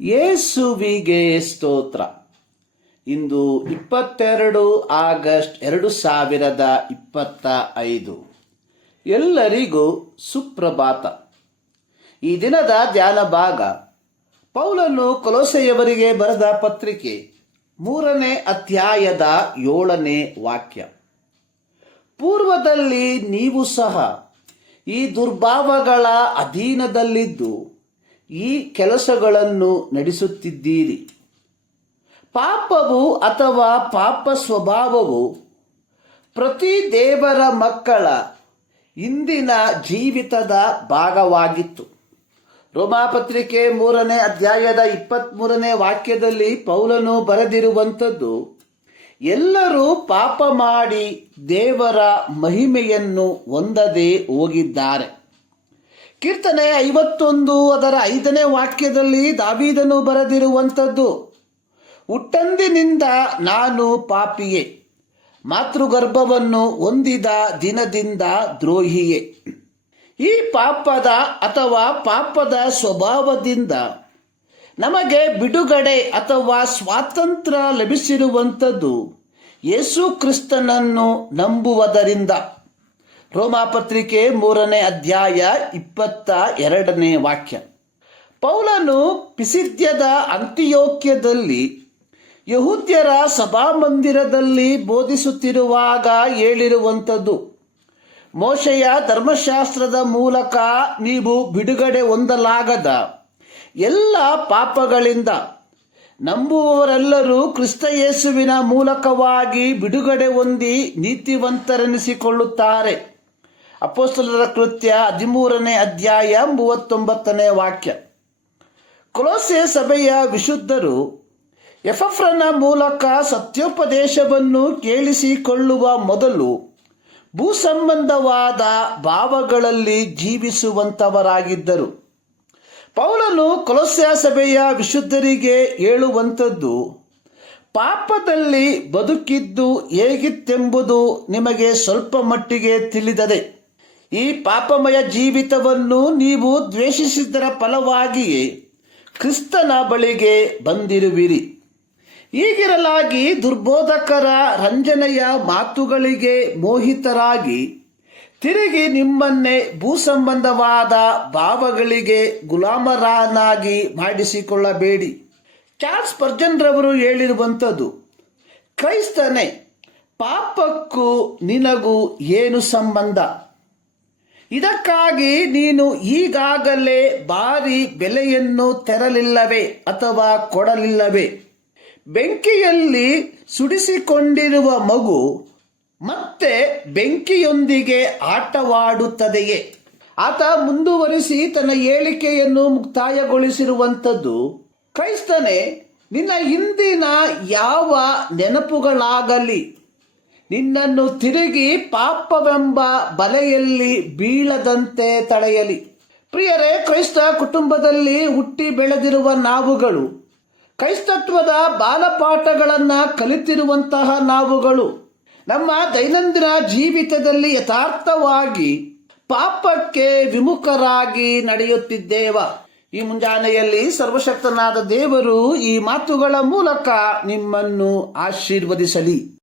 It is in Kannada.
ಯೇಸುವಿಗೆ ಸ್ತೋತ್ರ. ಇಂದು 22 ಆಗಸ್ಟ್ 2025. ಎಲ್ಲರಿಗೂ ಸುಪ್ರಭಾತ. ಈ ದಿನದ ಧ್ಯಾನ ಭಾಗ ಪೌಲನು ಕೊಲೊಸೆಯವರಿಗೆ ಬರೆದ ಪತ್ರಿಕೆ 3ನೇ ಅಧ್ಯಾಯದ 7ನೇ ವಾಕ್ಯ. ಪೂರ್ವದಲ್ಲಿ ನೀವು ಸಹ ಈ ದುರ್ಭಾವಗಳ ಅಧೀನದಲ್ಲಿದ್ದು ಈ ಕೆಲಸಗಳನ್ನು ನಡೆಸುತ್ತಿದ್ದೀರಿ. ಪಾಪವು ಅಥವಾ ಪಾಪ ಸ್ವಭಾವವು ಪ್ರತಿ ದೇವರ ಮಕ್ಕಳ ಇಂದಿನ ಜೀವಿತದ ಭಾಗವಾಗಿತ್ತು. ರೋಮಾಪತ್ರಿಕೆ 3ನೇ ಅಧ್ಯಾಯದ 23ನೇ ವಾಕ್ಯದಲ್ಲಿ ಪೌಲನು ಬರೆದಿರುವಂಥದ್ದು, ಎಲ್ಲರೂ ಪಾಪ ಮಾಡಿ ದೇವರ ಮಹಿಮೆಯನ್ನು ಹೊಂದದೆ ಹೋಗಿದ್ದಾರೆ. ಕೀರ್ತನೆ 51 ಅದರ 5ನೇ ವಾಕ್ಯದಲ್ಲಿ ದಾವೀದನು ಬರೆದಿರುವಂಥದ್ದು, ಹುಟ್ಟಂದಿನಿಂದ ನಾನು ಪಾಪಿಯೇ, ಮಾತೃಗರ್ಭವನ್ನು ಹೊಂದಿದ ದಿನದಿಂದ ದ್ರೋಹಿಯೇ. ಈ ಪಾಪದ ಅಥವಾ ಪಾಪದ ಸ್ವಭಾವದಿಂದ ನಮಗೆ ಬಿಡುಗಡೆ ಅಥವಾ ಸ್ವಾತಂತ್ರ್ಯ ಲಭಿಸಿರುವಂಥದ್ದು ಯೇಸು ಕ್ರಿಸ್ತನನ್ನು ನಂಬುವುದರಿಂದ. ರೋಮಾಪತ್ರಿಕೆ 3ನೇ ಅಧ್ಯಾಯ 22ನೇ ವಾಕ್ಯ. ಪೌಲನು ಪಿಸಿದ್ಯದ ಅಂತಿಯೋಕ್ಯದಲ್ಲಿ ಯಹೂದ್ಯರ ಸಭಾಮಂದಿರದಲ್ಲಿ ಬೋಧಿಸುತ್ತಿರುವಾಗ ಹೇಳಿರುವಂಥದ್ದು, ಮೋಶೆಯ ಧರ್ಮಶಾಸ್ತ್ರದ ಮೂಲಕ ನೀವು ಬಿಡುಗಡೆ ಹೊಂದಲಾಗದ ಎಲ್ಲ ಪಾಪಗಳಿಂದ ನಂಬುವವರೆಲ್ಲರೂ ಕ್ರಿಸ್ತ ಯೇಸುವಿನ ಮೂಲಕವಾಗಿ ಬಿಡುಗಡೆ ಹೊಂದಿ ನೀತಿವಂತರೆನಿಸಿಕೊಳ್ಳುತ್ತಾರೆ. ಅಪೊಸ್ತಲರ ಕೃತ್ಯ 13ನೇ ಅಧ್ಯಾಯ 39ನೇ ವಾಕ್ಯ. ಕೊಲೊಸೆ ಸಭೆಯ ವಿಶುದ್ಧರು ಎಪಫ್ರನ ಮೂಲಕ ಸತ್ಯೋಪದೇಶವನ್ನು ಕೇಳಿಸಿಕೊಳ್ಳುವ ಮೊದಲು ಭೂಸಂಬಂಧವಾದ ಭಾವಗಳಲ್ಲಿ ಜೀವಿಸುವಂತವರಾಗಿದ್ದರು. ಪೌಲನು ಕೊಲೊಸ್ಸೆ ಸಭೆಯ ವಿಶುದ್ಧರಿಗೆ ಹೇಳುವಂಥದ್ದು, ಪಾಪದಲ್ಲಿ ಬದುಕಿದ್ದು ಹೇಗಿತ್ತೆಂಬುದು ನಿಮಗೆ ಸ್ವಲ್ಪ ಮಟ್ಟಿಗೆ ತಿಳಿದದೆ. ಈ ಪಾಪಮಯ ಜೀವಿತವನ್ನು ನೀವು ದ್ವೇಷಿಸಿದರ ಫಲವಾಗಿಯೇ ಕ್ರಿಸ್ತನ ಬಳಿಗೆ ಬಂದಿರುವಿರಿ. ಹೀಗಿರಲಾಗಿ ದುರ್ಬೋಧಕರ ರಂಜನೆಯ ಮಾತುಗಳಿಗೆ ಮೋಹಿತರಾಗಿ ತಿರುಗಿ ನಿಮ್ಮನ್ನೇ ಭೂಸಂಬಂಧವಾದ ಭಾವಗಳಿಗೆ ಗುಲಾಮರನ್ನಾಗಿ ಮಾಡಿಸಿಕೊಳ್ಳಬೇಡಿ. ಚಾರ್ಲ್ಸ್ ಸ್ಪರ್ಜನ್ ರವರು ಹೇಳಿರುವಂಥದ್ದು, ಕ್ರೈಸ್ತನೇ, ಪಾಪಕ್ಕೂ ನಿನಗೂ ಏನು ಸಂಬಂಧ? ಇದಕ್ಕಾಗಿ ನೀನು ಈಗಾಗಲೇ ಭಾರಿ ಬೆಲೆಯನ್ನು ತೆರಲಿಲ್ಲವೇ ಅಥವಾ ಕೊಡಲಿಲ್ಲವೇ? ಬೆಂಕಿಯಲ್ಲಿ ಸುಡಿಸಿಕೊಂಡಿರುವ ಮಗು ಮತ್ತೆ ಬೆಂಕಿಯೊಂದಿಗೆ ಆಟವಾಡುತ್ತದೆಯೇ? ಆತ ಮುಂದುವರಿಸಿ ತನ್ನ ಹೇಳಿಕೆಯನ್ನು ಮುಕ್ತಾಯಗೊಳಿಸಿರುವಂಥದ್ದು, ಕ್ರೈಸ್ತನೇ, ನಿನ್ನ ಹಿಂದಿನ ಯಾವ ನೆನಪುಗಳಾಗಲಿ ನಿನ್ನನ್ನು ತಿರುಗಿ ಪಾಪವೆಂಬ ಬಲೆಯಲ್ಲಿ ಬೀಳದಂತೆ ತಡೆಯಲಿ. ಪ್ರಿಯರೇ, ಕ್ರೈಸ್ತ ಕುಟುಂಬದಲ್ಲಿ ಹುಟ್ಟಿ ಬೆಳೆದಿರುವ ನಾವುಗಳು, ಕ್ರೈಸ್ತತ್ವದ ಬಾಲಪಾಠಗಳನ್ನು ಕಲಿತಿರುವಂತಹ ನಾವುಗಳು ನಮ್ಮ ದೈನಂದಿನ ಜೀವಿತದಲ್ಲಿ ಯಥಾರ್ಥವಾಗಿ ಪಾಪಕ್ಕೆ ವಿಮುಖರಾಗಿ ನಡೆಯುತ್ತಿದ್ದೇವ. ಈ ಮುಂಜಾನೆಯಲ್ಲಿ ಸರ್ವಶಕ್ತನಾದ ದೇವರು ಈ ಮಾತುಗಳ ಮೂಲಕ ನಿಮ್ಮನ್ನು ಆಶೀರ್ವದಿಸಲಿ.